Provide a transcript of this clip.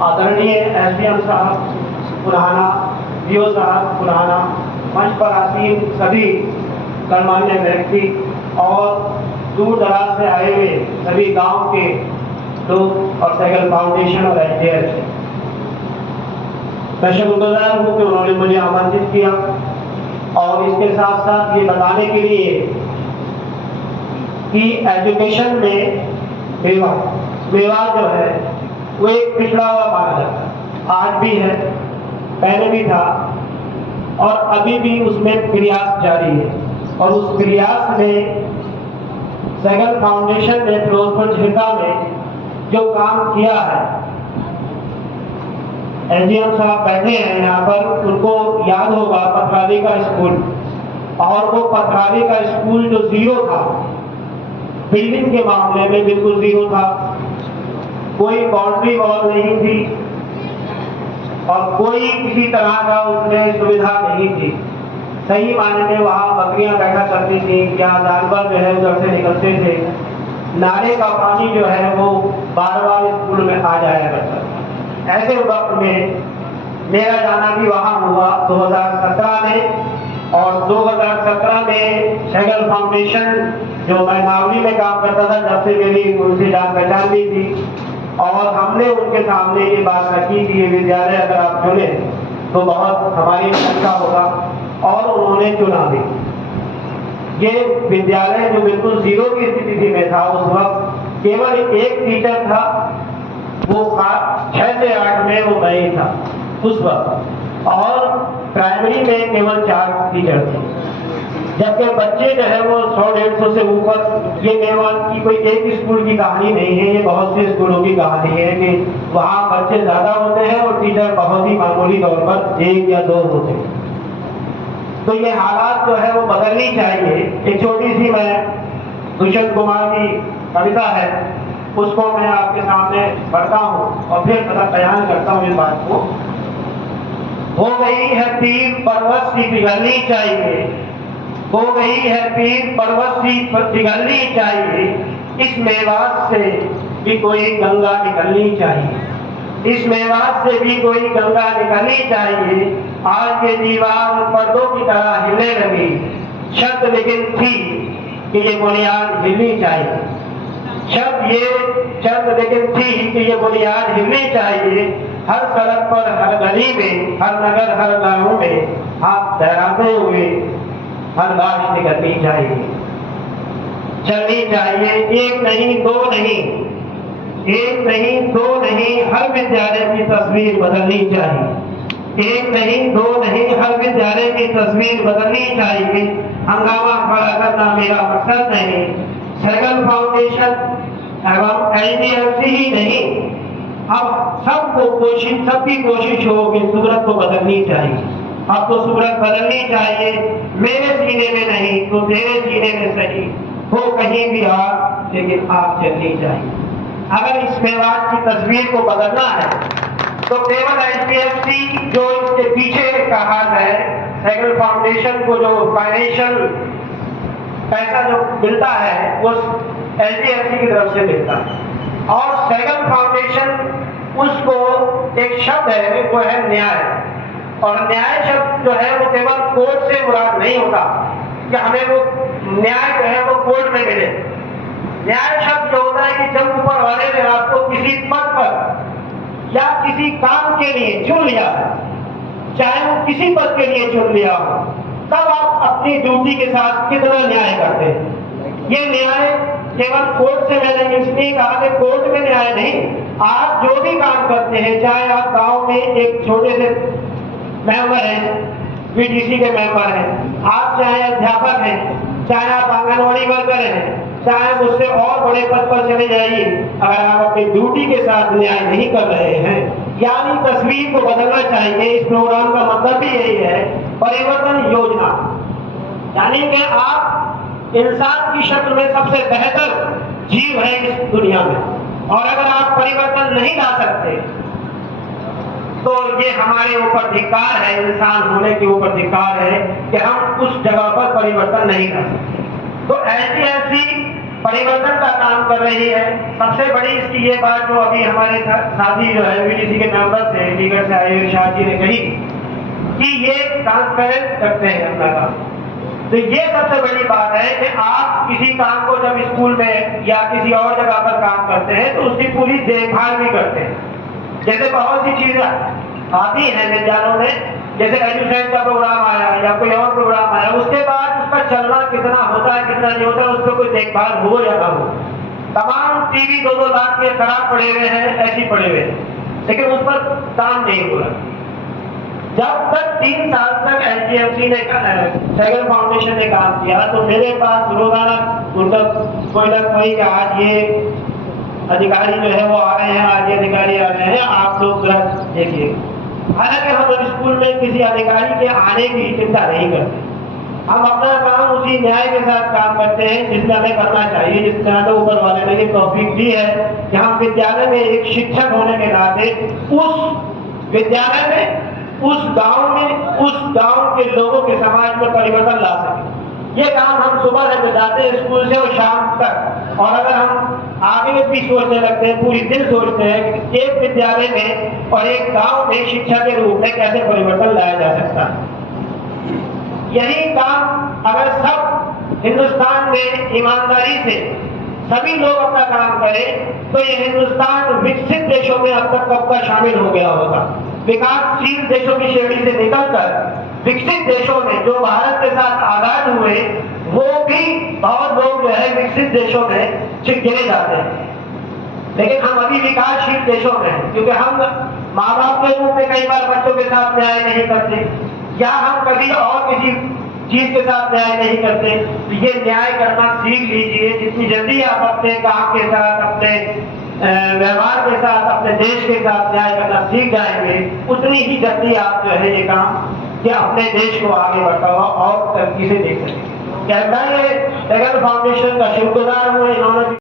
आदरणीय एसडीएम साहब पुराना, डीओ साहब पुराना, मंच पर आसीन सभी गणमान्य व्यक्ति और दूर दराज से आए हुए सभी गांव के लोग और सहगल फाउंडेशन और एसडीएफ, मैं शुक्रगुजार हूँ कि उन्होंने मुझे आमंत्रित किया और इसके साथ साथ ये बताने के लिए कि एजुकेशन में मेवाड़ जो है वो एक पिछड़ा हुआ माना जाता है, आज भी है, पहले भी था और अभी भी उसमें प्रयास जारी है। और उस प्रयास में सहगल फाउंडेशन ने फिरोजपुर झिरका में जो काम किया है, एसडीएम साहब बैठे हैं यहाँ पर, उनको याद होगा पथराली का स्कूल, और वो पथराली का स्कूल जो जीरो था, बिल्डिंग के मामले में बिल्कुल जीरो था, कोई बाउंड्री वॉल नहीं थी और कोई किसी तरह का उसमें सुविधा नहीं थी। सही मायने में वहाँ बकरियां बैठा करती थी या जानवर जो है उधर से निकलते थे, नाले का पानी जो है वो बार बार स्कूल में आ जाया करता था। ऐसे वक्त में मेरा जाना भी वहाँ हुआ 2017 में, और 2017 में सहगल फाउंडेशन जो मैं नावली में काम करता था, जब से मेरी उनसे जान पहचान भी थी, और हमने उनके सामने ये बात रखी कि ये विद्यालय अगर आप चुने तो बहुत हमारी अच्छा होगा, और उन्होंने चुना भी। ये विद्यालय जो बिल्कुल जीरो की स्थिति में था, उस वक्त केवल एक टीचर था, वो 6 से 8 में वो गए था उस वक्त, और प्राइमरी में केवल 4 टीचर थे, जबकि बच्चे जो है वो 100-150 से ऊपर। ये मेवाड़ की कोई एक स्कूल की कहानी नहीं है, ये बहुत से स्कूलों की कहानी है कि वहाँ बच्चे ज्यादा होते हैं और टीचर बहुत ही मामूली तौर पर 1 या 2 होते हैं। तो ये हालात जो है वो बदलनी चाहिए। एक छोटी सी मैं दुष्यंत कुमार की कविता है, उसको मैं आपके सामने पढ़ता हूँ और फिर बयान करता हूँ इस बात को। हो गई है पीर पर्वत सी पिघलनी चाहिए, हो गई है पीर पर्वत सी पिघलनी चाहिए, इस मेवाड़ से भी कोई गंगा निकलनी चाहिए, इस मेवाड़ से भी कोई गंगा निकलनी चाहिए। आज ये दीवार पर्दों की तरह हिलने लगी, शब्द लेकिन थी कि ये बुनियाद हिलनी चाहिए, शब्द ये शब्द लेकिन थी कि ये बुनियाद हिलनी चाहिए। हर सड़क पर, हर गली में, हर नगर, हर गांव में हाथ लहराते हुए हर लाश निकलनी चाहिए, चलनी चाहिए। एक नहीं, दो नहीं, एक नहीं, दो नहीं, हर विद्यालय की तस्वीर बदलनी चाहिए, एक नहीं, दो नहीं, हर विद्यालय की तस्वीर बदलनी चाहिए। हंगामा खड़ा करना मेरा मकसद नहीं, सहगल फाउंडेशन एवं एसडीएफसी ही नहीं, अब सबको कोशिश, सबकी कोशिश हो कि सूरत को बदलनी चाहिए। अब तो सूरत बदलनी चाहिए, मेरे सीने में नहीं तो तेरे सीने में सही, हो कहीं भी आग लेकिन आग चलनी चाहिए। अगर इस मेवाड़ की तस्वीर को बदलना है तो केवल एसडीएफसी जो इसके पीछे का हाथ है, सहगल फाउंडेशन को जो फाइनेंशियल पैसा जो मिलता है वो एसडीएफसी की तरफ से मिलता है, और सहगल फाउंडेशन उसको एक शब्द है वो है न्याय, और न्याय शब्द जो है वो केवल कोर्ट से मुराद नहीं होता कि हमें वो न्याय जो है वो कोर्ट में मिले। न्याय शब्द जो होता है कि जब ऊपर वाले ने आपको किसी पद पर या किसी काम के लिए चुन लिया, चाहे वो किसी पद के लिए चुन लिया हो, तब आप अपनी ड्यूटी के साथ कितना न्याय करते हैं। ये न्याय केवल कोर्ट से मैंने इसलिए कहा कि कोर्ट में न्याय नहीं, आप जो भी काम करते हैं, चाहे आप गांव में एक छोटे से मेंबर हैं, बीडीसी के मेंबर हैं, आप चाहे अध्यापक हैं, चाहे आप आंगनवाड़ी वर्कर हैं, चाहे उससे और बड़े पद पर चले जाइए, अगर आप अपनी ड्यूटी के साथ न्याय नहीं कर रहे हैं, यानी तस्वीर को बदलना चाहिए। इस प्रोग्राम का मतलब भी यही है, परिवर्तन योजना, यानी कि आप इंसान की शक्ल में सबसे बेहतर जीव है इस दुनिया में, और अगर आप परिवर्तन नहीं ला सकते तो ये हमारे ऊपर धिक्कार है, इंसान होने के ऊपर धिक्कार है कि हम उस जगह पर परिवर्तन नहीं कर सकते। तो एसडीएफसी परिवर्तन का काम कर रही है। सबसे बड़ी इसकी ये बात जो अभी हमारे साथी जो है वीडीसी के मेंबर थे, लीगर से आए इरशाद जी ने कही कि ये ट्रांसपेरेंट करते हैं अपना काम। तो ये सबसे बड़ी बात है कि आप किसी काम को जब स्कूल में या किसी और जगह पर काम करते हैं तो उसकी पूरी देखभाल भी करते हैं। जैसे बहुत सी चीजें आती हैं विद्यालयों में, जैसे एजुसेंट का प्रोग्राम आया या कोई और प्रोग्राम आया, उसके बाद उसका चलना कितना होता है कितना नहीं होता है, उस पर कोई देखभाल हो या ना हो। तमाम टीवी 2-2 लाख के खराब पड़े हुए हैं, ऐसे पड़े हुए हैं, लेकिन उस पर काम नहीं हो रहा। जब तक 3 साल तक एनजीएमसी ने सैगल फाउंडेशन ने काम किया तो मेरे पास रोजाना मतलब कोई ना कोई कि आज ये अधिकारी जो है वो आ रहे हैं, आज ये अधिकारी आ रहे हैं, आप लोग देखिए। हालांकि हम लोग स्कूल में किसी अधिकारी के आने की चिंता नहीं करते, हम अपना काम उसी न्याय के साथ काम करते हैं जिसमें हमें करना चाहिए, जिसमें हमें ऊपर वाले ने ये तौफीक दी है कि हम विद्यालय में एक शिक्षक होने के नाते उस विद्यालय में, उस गांव में, उस गांव के लोगों के समाज में परिवर्तन ला सके। ये काम हम सुबह से जाते हैं स्कूल से और शाम तक, और अगर हम आगे भी सोचने लगते हैं, पूरी दिन सोचते हैं कि एक विद्यालय में और एक गांव में शिक्षा के रूप में कैसे परिवर्तन लाया जा सकता है। यही काम अगर सब हिंदुस्तान में ईमानदारी से सभी लोग अपना काम करें तो ये हिंदुस्तान विकसित देशों में अब तक कब का शामिल हो गया होगा। विकासशील देशों की श्रेणी से निकलकर विकसित देशों में जो भारत के साथ आजाद हुए, वो भी बहुत लोग जो है विकसित देशों में गिने जाते हैं। लेकिन हम अभी विकासशील देशों में हैं क्योंकि हम माँ बाप के रूप में कई बार बच्चों के साथ न्याय नहीं करते, या हम कभी और किसी चीज के साथ न्याय नहीं करते। तो ये न्याय करना सीख लीजिए। जितनी जल्दी आप अपने काम के साथ, अपने व्यवहार के साथ, अपने देश के साथ न्याय करना सीख जाएंगे, उतनी ही जल्दी आप जो है ये काम कि अपने देश को आगे बढ़ता हुआ और तरक्की से देख सकेंगे। कहता है सैगल फाउंडेशन का शुक्रगुजार हूँ, इन्होंने